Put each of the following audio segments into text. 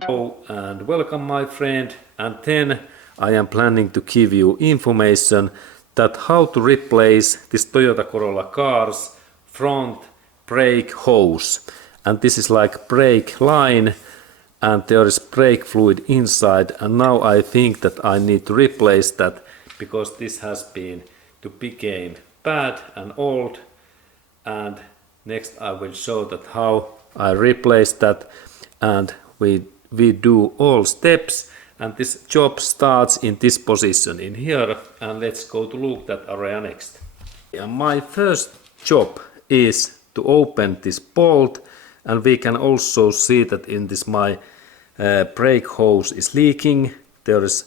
Hello and welcome my friend, and then I am planning to give you information that how to replace this Toyota Corolla car's front brake hose, and this is like brake line and there is brake fluid inside, and now I think that I need to replace that because this has been to become bad and old, and next I will show that how I replace that, and we do all steps, and this job starts in this position in here, and let's go to look that area next. And my first job is to open this bolt, and we can also see that in this my brake hose is leaking, there is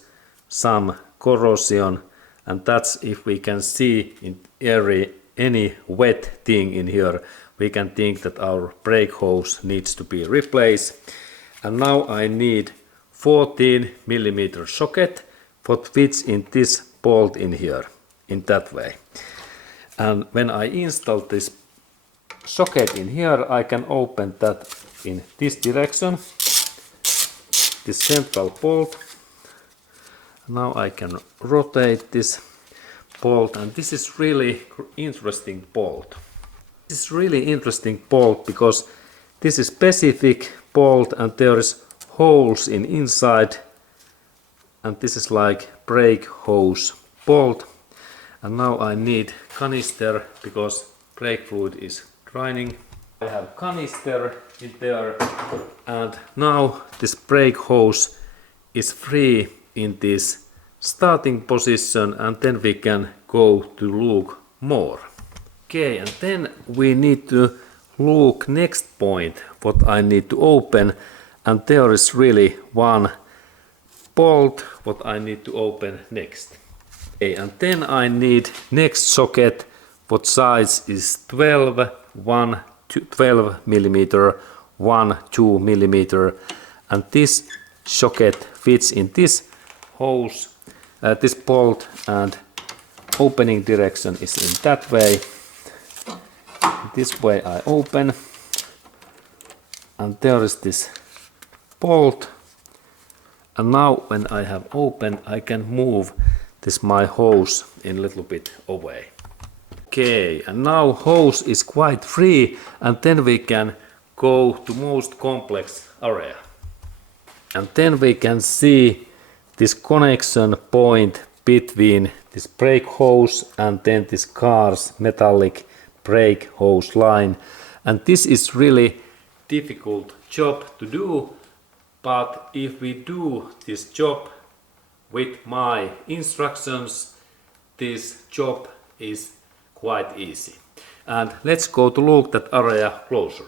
some corrosion, and that's if we can see in any wet thing in here, we can think that our brake hose needs to be replaced. And now I need 14mm socket what fits in this bolt in here, in that way. And when I install this socket in here, I can open that in this direction, this central bolt. Now I can rotate this bolt, and this is really interesting bolt. This is really interesting bolt because this is specific bolt and there is holes in inside, and this is like brake hose bolt. And now I need canister because brake fluid is draining. I have canister in there, and now this brake hose is free in this starting position, and then we can go to look more. Okay, and then we need to look next point what I need to open, and there is really one bolt what I need to open next. Okay, and then I need next socket what size is 12 mm, 2mm, and this socket fits in this hose, this bolt, and opening direction is in that way. This way I open, and there is this bolt, and now when I have opened, I can move this my hose in a little bit away. Okay, and now hose is quite free, and then we can go to most complex area. And then we can see this connection point between this brake hose and then this car's metallic brake hose line. And this is really difficult job to do, but if we do this job with my instructions, this job is quite easy. And let's go to look that area closer.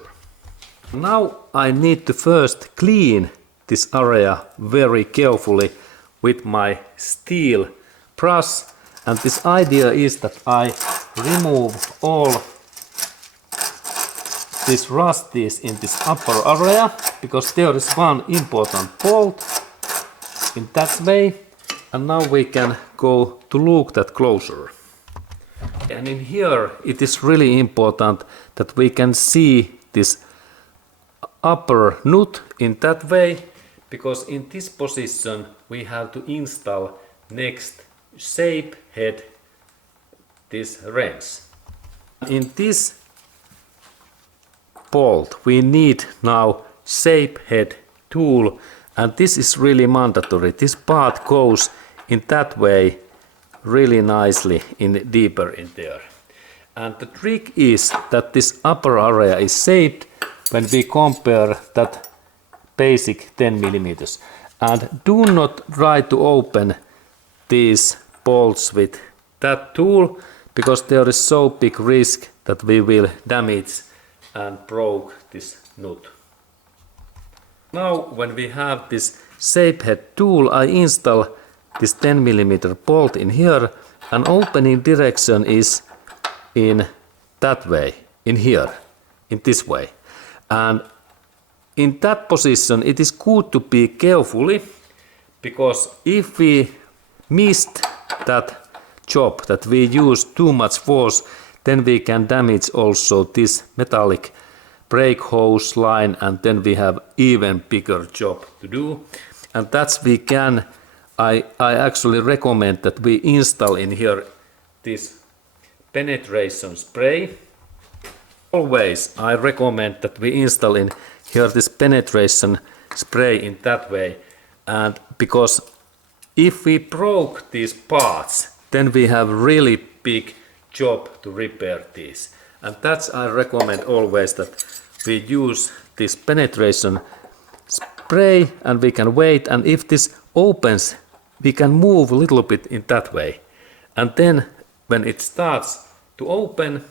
Now I need to first clean this area very carefully with my steel brush, and this idea is that I remove all these rusties in this upper area, because there is one important bolt in that way, and now we can go to look that closer. And in here it is really important that we can see this upper nut in that way, because in this position we have to install next shape head, this wrench. In this bolt we need now shape head tool, and this is really mandatory. This part goes in that way really nicely in deeper in there. And the trick is that this upper area is shaped when we compare that basic 10mm. And do not try to open these bolts with that tool, because there is so big risk that we will damage and broke this nut. Now when we have this shape head tool, I install this 10mm bolt in here, and opening direction is in that way, in here, in this way. And in that position it is good to be carefully, because if we missed that job, that we use too much force, then we can damage also this metallic brake hose line, and then we have even bigger job to do. And that's we can, I actually recommend that we install in here this penetration spray. Always I recommend that we install in here this penetration spray in that way, and because if we broke these parts, then we have really big job to repair these. And that's I recommend always that we use this penetration spray, and we can wait, and if this opens we can move a little bit in that way, and then when it starts to open,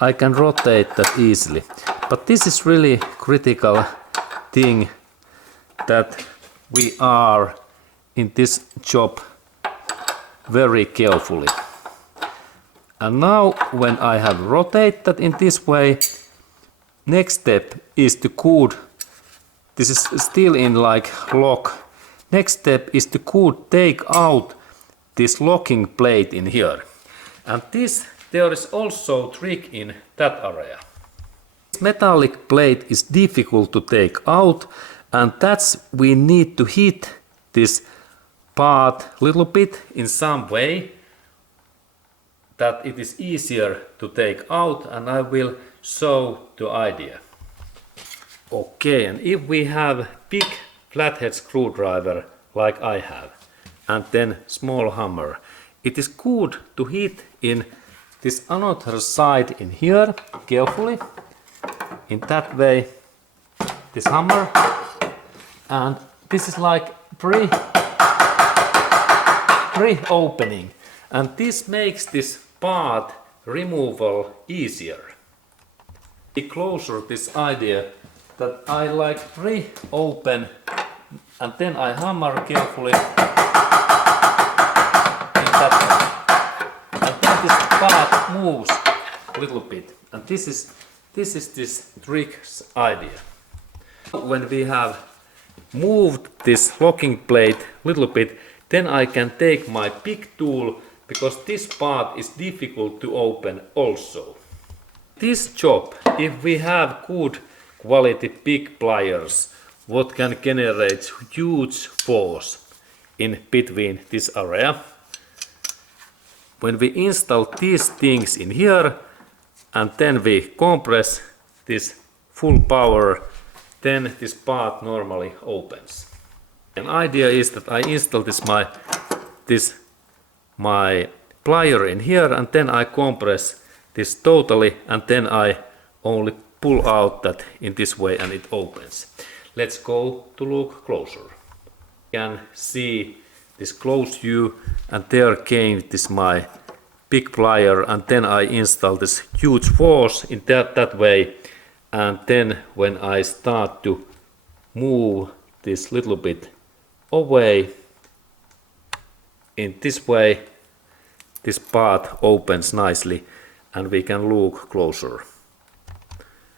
I can rotate that easily. But this is really critical thing that we are in this job very carefully. And now when I have rotated in this way, next step is to this is still in like lock. Next step is to take out this locking plate in here. And there is also trick in that area. This metallic plate is difficult to take out, and that's we need to hit this part a little bit in some way that it is easier to take out, and I will show the idea. Okay, and if we have big flathead screwdriver like I have, and then small hammer, it is good to hit in this another side in here carefully, in that way, this hammer, and this is like pre-opening, and this makes this part removal easier. Be closer this idea that I like pre-open, and then I hammer carefully in that way, and then this part moves a little bit, and this is this trick's idea. When we have moved this locking plate a little bit, then I can take my big tool, because this part is difficult to open also. This job, if we have good quality big pliers, what can generate huge force in between this area. When we install these things in here, and then we compress this full power, then this part normally opens. An idea is that I install my plier in here, and then I compress this totally, and then I only pull out that in this way, and it opens. Let's go to look closer. You can see this close view, and there came this my big plier, and then I install this huge force in that way, and then when I start to move this little bit away in this way, this part opens nicely, and we can look closer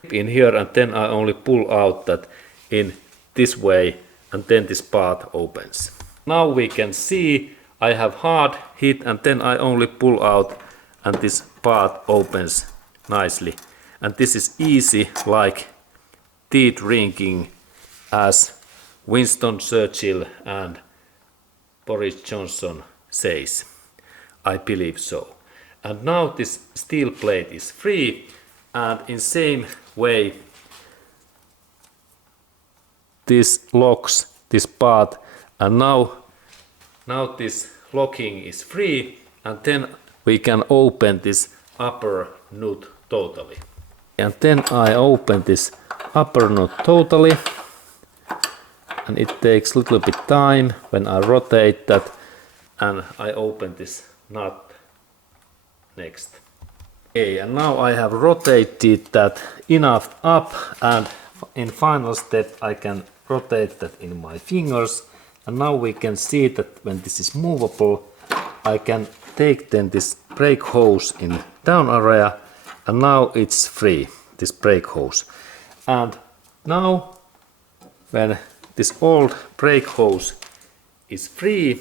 in here, and then I only pull out that in this way, and then this part opens. Now we can see I have hard hit, and then I only pull out, and this part opens nicely, and this is easy like tea drinking, as Winston Churchill and Boris Johnson says. I believe so. And now this steel plate is free, and in same way this locks this part, and now this locking is free, and then we can open this upper nut totally. And then I open this upper nut totally, and it takes a little bit time when I rotate that, and I open this nut next. Okay, and now I have rotated that enough up, and in final step I can rotate that in my fingers, and now we can see that when this is movable, I can take then this brake hose in down area, and now it's free, this brake hose. And now when this old brake hose is free,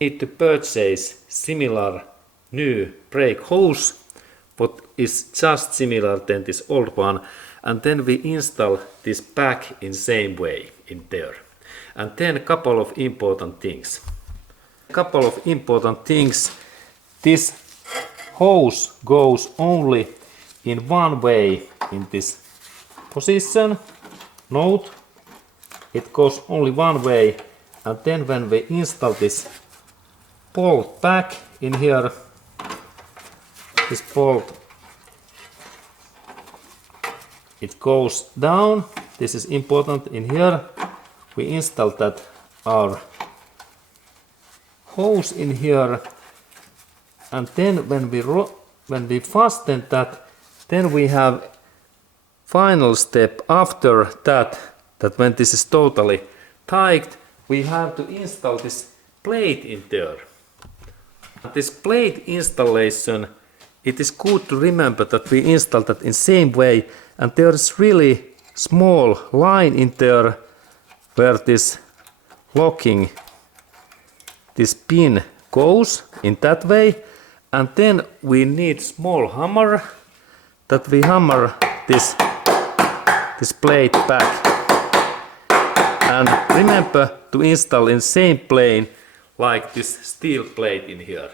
need to purchase similar new brake hose, what is just similar than this old one, and then we install this back in same way in there. And then a couple of important things. This hose goes only in one way in this position. Note, it goes only one way, and then when we install this bolt back in here, this bolt, it goes down. This is important in here. We install that our hose in here, and then when we fasten that, then we have final step after that when this is totally tight, we have to install this plate in there. This plate installation, it is good to remember that we install that in same way, and there is really small line in there where this locking, this pin goes in that way, and then we need small hammer that we hammer this plate back. And remember to install in same plane like this steel plate in here.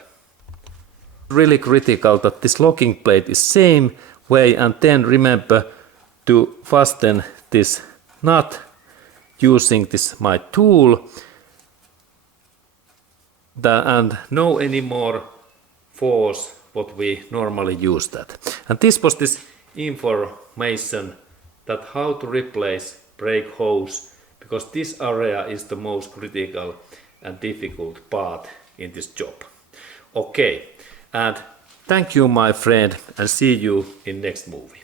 Really critical that this locking plate is same way, and then remember to fasten this nut using this my tool, and no any more force what we normally use that. And this was this information that how to replace brake hose, because this area is the most critical and difficult part in this job. Okay, and thank you my friend, and see you in next movie.